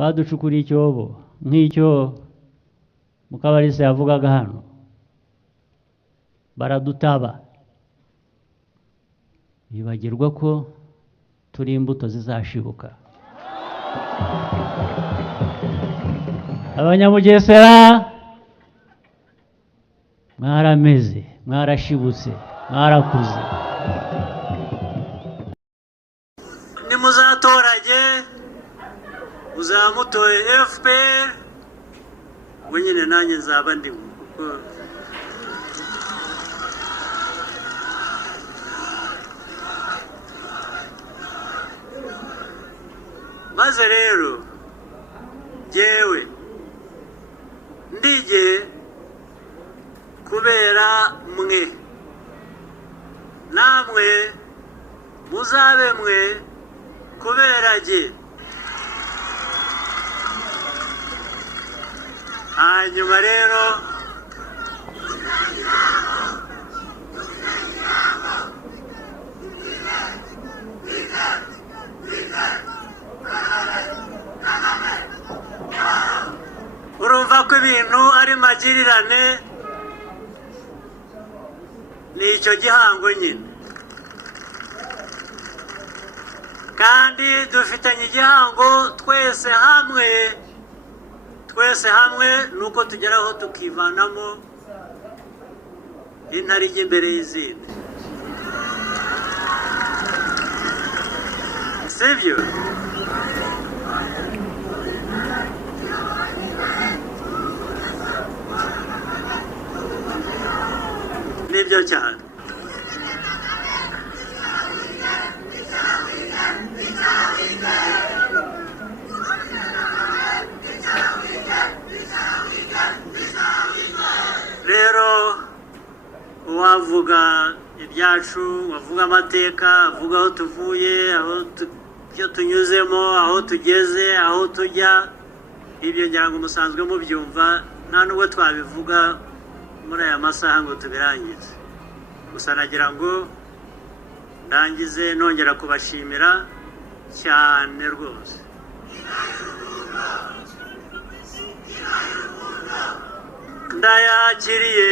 baducukuriye icyobo nk'icyo Mukabalisa yavugaga hano, baradutaba, bibagirwa ko turi imbuto zizashibuka. Abanyamugesera mwarameze, mwarashibutse, mwarakuze. Nimuzatorage muzamutoye FPR, wenyine nanjye nzaba ndimo, kuko maze rero jyewe ndige kubera mwe, namwe muzabe mwe kubera jye. Hanyuma rero urumva ko ibintu ari magirirane, ni icyo gihango nyine, kandi dufitanye igihango twese hamwe nuko tugeraho tukivanamo intare ijya imbere y'izindi, sibyo? Nibyo cyane. Rero wavuga ibyacu, wavuga amateka, avuga aho tuvuye, icyo tunyuzemo, aho tugeze, aho tujya, ibyo ngira ngo musanzwe mubyumva, nta nubwo twabivuga muri aya masaha ngo tubirangize. Gusa nagira ngo ndangize nongera kubashimira cyane rwose. Ndayakiriye.